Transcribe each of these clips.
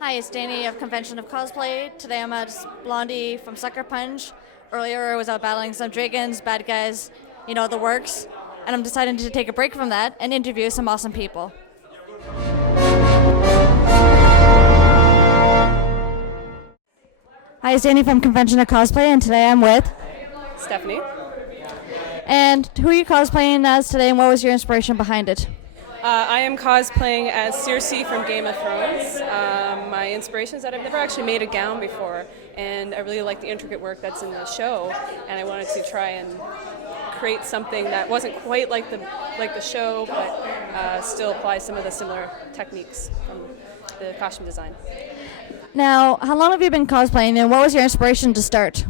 Hi, it's Dani of Convention of Cosplay. Today I'm at Blondie from Sucker Punch. Earlier I was out battling some dragons, bad guys, the works. And I'm deciding to take a break from that and interview some awesome people. Hi, it's Dani from Convention of Cosplay, and today I'm with... Stephanie. And who are you cosplaying as today, and what was your inspiration behind it? I am cosplaying as Cersei from Game of Thrones. My inspiration is that I've never actually made a gown before, and I really like the intricate work that's in the show, and I wanted to try and create something that wasn't quite like the show, but still applies some of the similar techniques from the costume design. Now, how long have you been cosplaying, and what was your inspiration to start?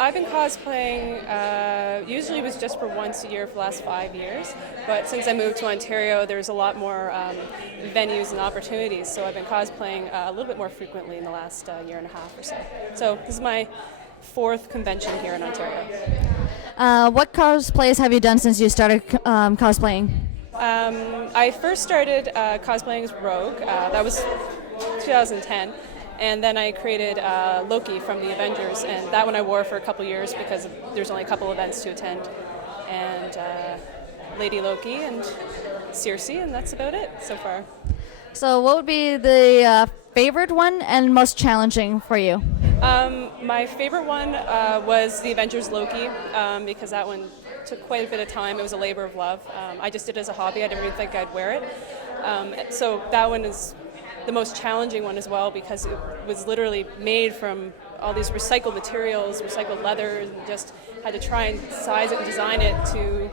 I've been cosplaying, usually it was just for once a year for the last 5 years, but since I moved to Ontario, there's a lot more venues and opportunities, so I've been cosplaying a little bit more frequently in the last year and a half or so. So this is my 4th convention here in Ontario. What cosplays have you done since you started cosplaying? I first started cosplaying as Rogue, that was 2010. And then I created Loki from the Avengers, and that one I wore for a couple years because there's only a couple events to attend. And Lady Loki and Cersei, and that's about it so far. So what would be the favorite one and most challenging for you? My favorite one was the Avengers Loki because that one took quite a bit of time. It was a labor of love. I just did it as a hobby. I didn't even think I'd wear it. So that one is the most challenging one as well because it was literally made from all these recycled materials, recycled leather, and just had to try and size it and design it to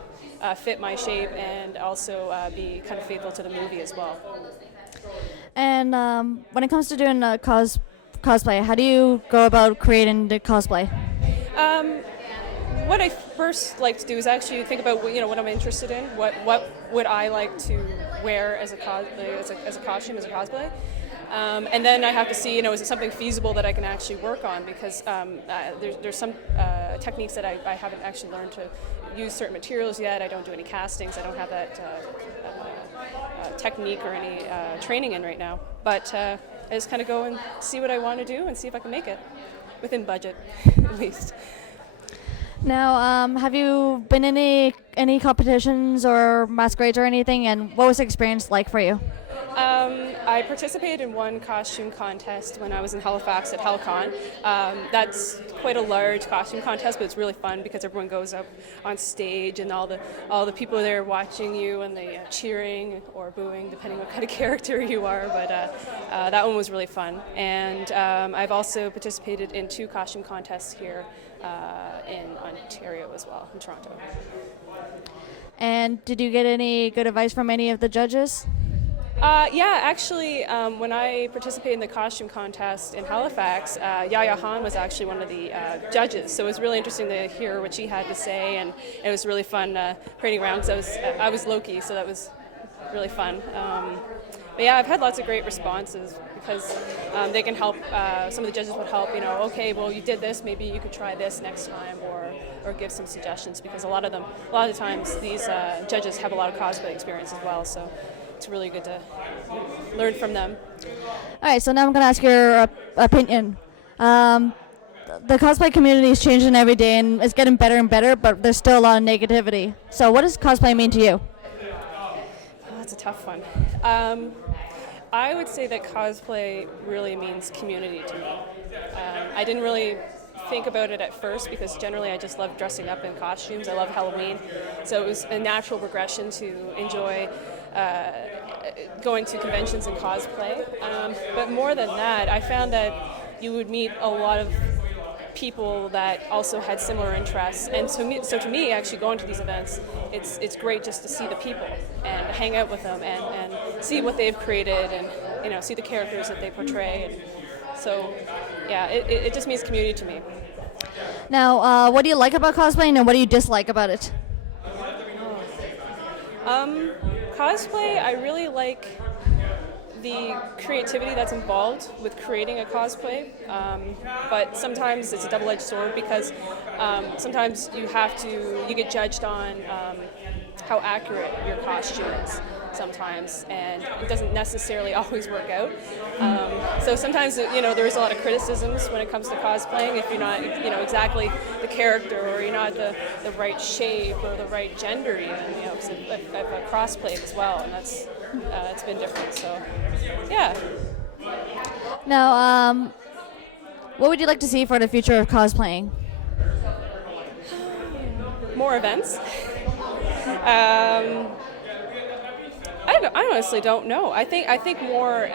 fit my shape and also be kind of faithful to the movie as well. And when it comes to doing cosplay, how do you go about creating the cosplay? What I first like to do is actually think about what I'm interested in. What would I like to wear as a costume, as a cosplay, and then I have to see is it something feasible that I can actually work on because there's some techniques that I haven't actually learned to use certain materials yet. I don't do any castings. I don't have that technique or any training in right now. But I just kind of go and see what I want to do and see if I can make it within budget, at least. Now, have you been in any competitions or masquerades or anything, and what was the experience like for you? I participated in one costume contest when I was in Halifax at HalCon. That's quite a large costume contest, but it's really fun because everyone goes up on stage and all the people are there watching you and they cheering or booing, depending what kind of character you are. But that one was really fun. And I've also participated in 2 costume contests here in Ontario as well, in Toronto. And did you get any good advice from any of the judges? Yeah, actually, when I participated in the costume contest in Halifax, Yaya Han was actually one of the judges, so it was really interesting to hear what she had to say, and it was really fun parading around because I was Loki, so that was really fun. But yeah, I've had lots of great responses because they can help. Some of the judges would help. Okay, well, you did this. Maybe you could try this next time, or give some suggestions because a lot of the times these judges have a lot of cosplay experience as well. So it's really good to learn from them. All right, so now I'm going to ask your opinion. The cosplay community is changing every day and it's getting better and better, but there's still a lot of negativity. So what does cosplay mean to you? Oh, that's a tough one. I would say that cosplay really means community to me. I didn't really think about it at first because generally I just love dressing up in costumes. I love Halloween. So it was a natural progression to enjoy going to conventions and cosplay. But more than that, I found that you would meet a lot of people that also had similar interests, and so to me, actually going to these events, it's great just to see the people and hang out with them and see what they've created and see the characters that they portray. And so, yeah, it just means community to me. Now, what do you like about cosplaying and what do you dislike about it? Cosplay, I really like the creativity that's involved with creating a cosplay, but sometimes it's a double-edged sword because sometimes you get judged on how accurate your costume is. sometimes, and it doesn't necessarily always work out. So sometimes, there's a lot of criticisms when it comes to cosplaying if you're not, exactly the character, or you're not the right shape or the right gender even. Because I've cross-played as well, and that's it's been different. So, yeah. Now, what would you like to see for the future of cosplaying? More events. I honestly don't know. I think more.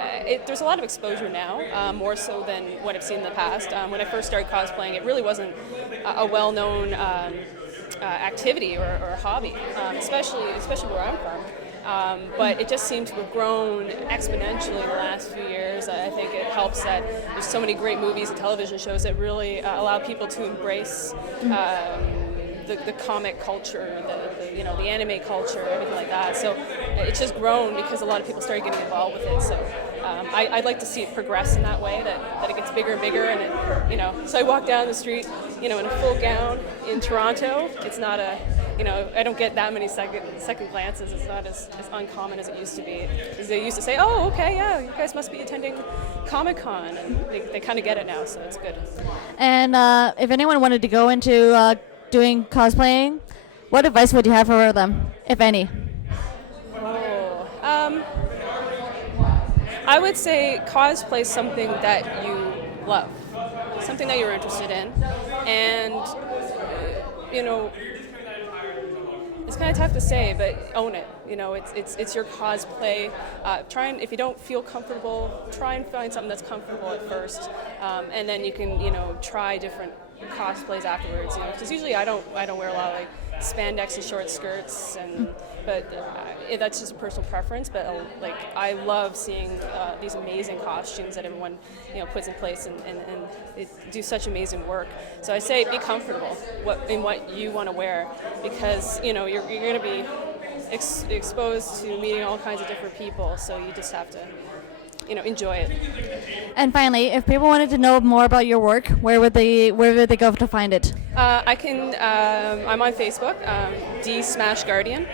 There's a lot of exposure now, more so than what I've seen in the past. When I first started cosplaying, it really wasn't a well-known activity or hobby, especially where I'm from. But it just seemed to have grown exponentially in the last few years. I think it helps that there's so many great movies and television shows that really allow people to embrace the comic culture, the anime culture, everything like that. So it's just grown because a lot of people started getting involved with it. So I'd like to see it progress in that way, that it gets bigger and bigger, and it, so I walk down the street, in a full gown in Toronto. It's not I don't get that many second glances. It's not as uncommon as it used to be. Because they used to say, oh, okay, yeah, you guys must be attending Comic-Con, and they kind of get it now, so it's good. And if anyone wanted to go into doing cosplaying, what advice would you have for them, if any? I would say cosplay is something that you love, something that you're interested in, and it's kind of tough to say, but own it. It's your cosplay. If you don't feel comfortable, try and find something that's comfortable at first, and then you can try different cosplays afterwards. Because usually I don't wear a lot of spandex and short skirts, but that's just a personal preference. But I love seeing these amazing costumes that everyone puts in place, and they do such amazing work. So I say be comfortable in what you want to wear, because you're going to be exposed to meeting all kinds of different people. So you just have to enjoy it. And finally, if people wanted to know more about your work, where would they go to find it? I'm on Facebook, Dee Smashguardian.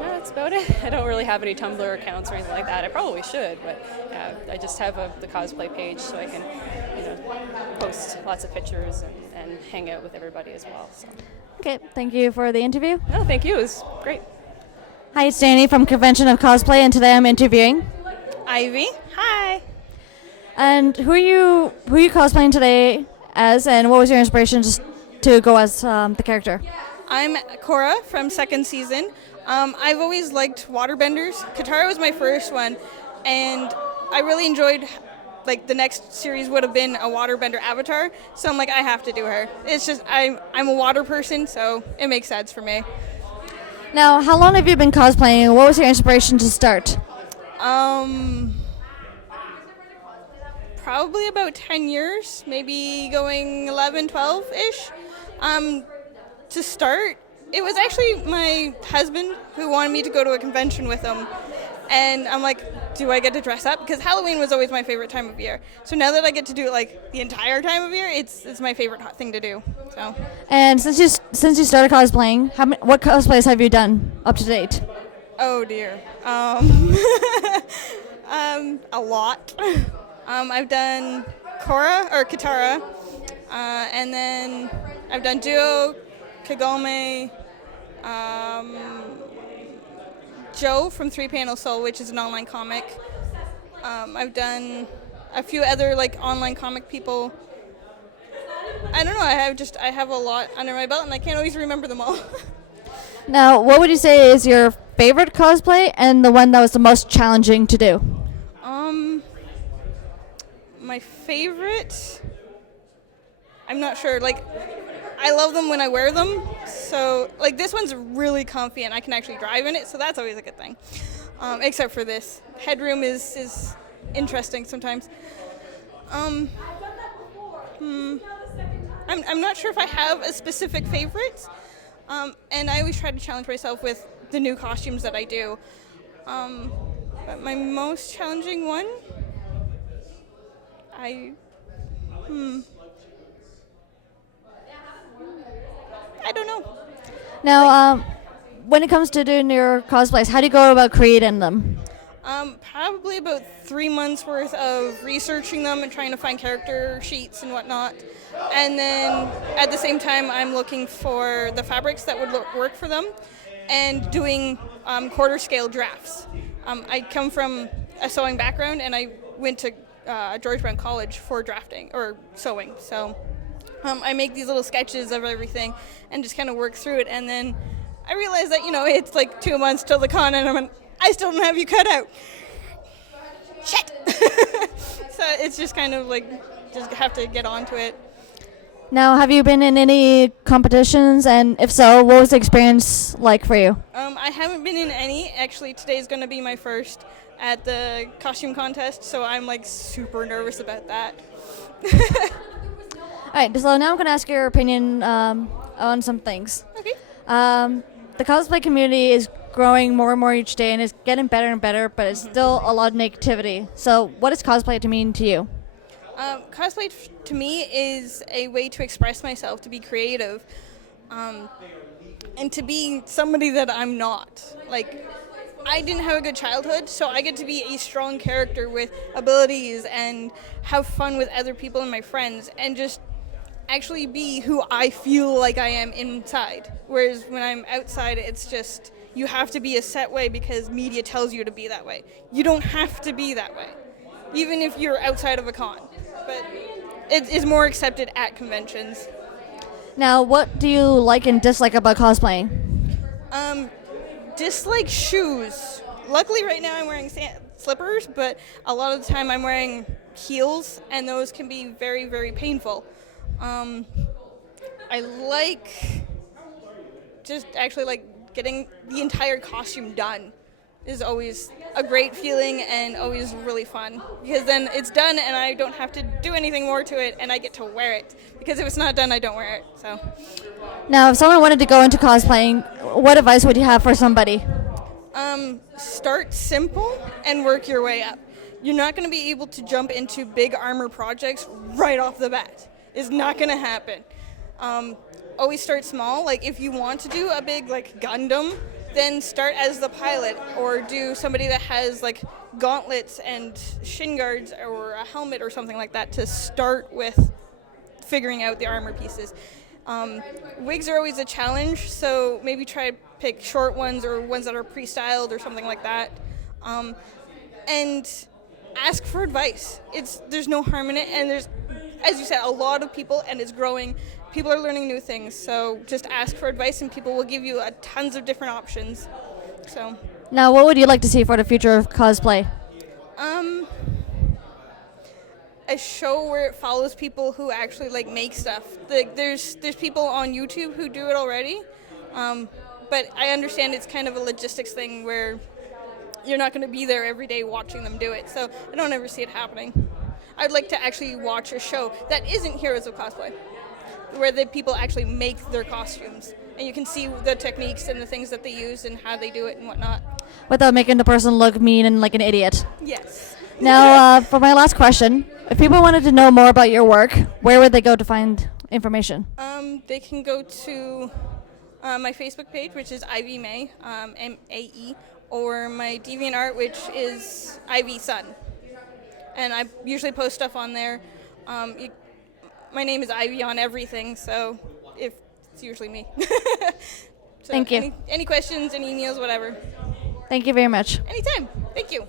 That's about it. I don't really have any Tumblr accounts or anything like that. I probably should, but I just have the cosplay page, so I can post lots of pictures and hang out with everybody as well. So. Okay, thank you for the interview. No, thank you. It was great. Hi, it's Dani from Convention of Cosplay, and today I'm interviewing Ivy. Hi. And who are you cosplaying today as, and what was your inspiration just to go as the character? I'm Cora from second season. I've always liked waterbenders. Katara was my first one, and I really enjoyed, the next series would have been a waterbender avatar, so I'm I have to do her. It's just, I'm a water person, so it makes sense for me. Now, how long have you been cosplaying, and what was your inspiration to start? Probably about 10 years, maybe going 11, 12-ish. To start, it was actually my husband who wanted me to go to a convention with him. And I'm do I get to dress up? Because Halloween was always my favorite time of year. So now that I get to do it the entire time of year, it's my favorite thing to do. So. And since you started cosplaying, what cosplays have you done up to date? Oh dear. A lot. I've done Korra or Katara, and then I've done Duo, Kagome, Joe from 3-Panel Soul, which is an online comic. I've done a few other online comic people. I don't know. I have a lot under my belt, and I can't always remember them all. Now, what would you say is your favorite cosplay and the one that was the most challenging to do? My favorite, I'm not sure. I love them when I wear them. So, this one's really comfy, and I can actually drive in it, so that's always a good thing. Except for this. Headroom is interesting sometimes. I'm not sure if I have a specific favorite, and I always try to challenge myself with the new costumes that I do. But my most challenging one, I don't know. Now, when it comes to doing your cosplays, how do you go about creating them? Probably about 3 months worth of researching them and trying to find character sheets and whatnot. And then at the same time, I'm looking for the fabrics that would work for them and doing quarter scale drafts. I come from a sewing background and I went to George Brown College for drafting or sewing. So I make these little sketches of everything and just kind of work through it. And then I realized that, it's like 2 months till the con and I still don't have you cut out. Shit! So it's just kind of like, just have to get onto it. Now, have you been in any competitions? And if so, what was the experience like for you? I haven't been in any. Actually, today's going to be my first at the costume contest, so I'm like super nervous about that. All right, so now I'm going to ask your opinion on some things. Okay. The cosplay community is growing more and more each day and it's getting better and better, but it's still a lot of negativity. So what does cosplay to mean to you? Cosplay to me is a way to express myself, to be creative, and to be somebody that I'm not. Like, I didn't have a good childhood, so I get to be a strong character with abilities and have fun with other people and my friends and just actually be who I feel like I am inside. Whereas when I'm outside, it's just, you have to be a set way because media tells you to be that way. You don't have to be that way, even if you're outside of a con. But it is more accepted at conventions. Now, what do you like and dislike about cosplaying? Dislike shoes. Luckily right now I'm wearing slippers, but a lot of the time I'm wearing heels, and those can be very, very painful. I like just actually like getting the entire costume done is always a great feeling and always really fun, because then it's done and I don't have to do anything more to it and I get to wear it, because if it's not done I don't wear it. So Now, if someone wanted to go into cosplaying, what advice would you have for somebody? Start simple and work your way up. You're not going to be able to jump into big armor projects right off the bat. It's not going to happen. Always start small. Like if you want to do a big like Gundam, then start as the pilot, or do somebody that has like gauntlets and shin guards or a helmet or something like that to start with figuring out the armor pieces. Wigs are always a challenge, so maybe try to pick short ones or ones that are pre-styled or something like that. And ask for advice. There's no harm in it, and there's, as you said, a lot of people, and it's growing. People are learning new things, so just ask for advice and people will give you tons of different options. So Now, what would you like to see for the future of cosplay? a show where it follows people who actually like make stuff. Like there's people on YouTube who do it already, but I understand it's kind of a logistics thing where you're not going to be there every day watching them do it, so I don't ever see it happening. I'd like to actually watch a show that isn't Heroes of Cosplay, where the people actually make their costumes, and you can see the techniques and the things that they use and how they do it and whatnot. Without making the person look mean and like an idiot. Yes. Now, for my last question, if people wanted to know more about your work, where would they go to find information? They can go to my Facebook page, which is Ivy May, M-A-E, or my DeviantArt, which is Ivy Sun. And I usually post stuff on there. My name is Ivy on everything, so it's usually me. So Thank you. Any questions, any emails, whatever. Thank you very much. Anytime. Thank you.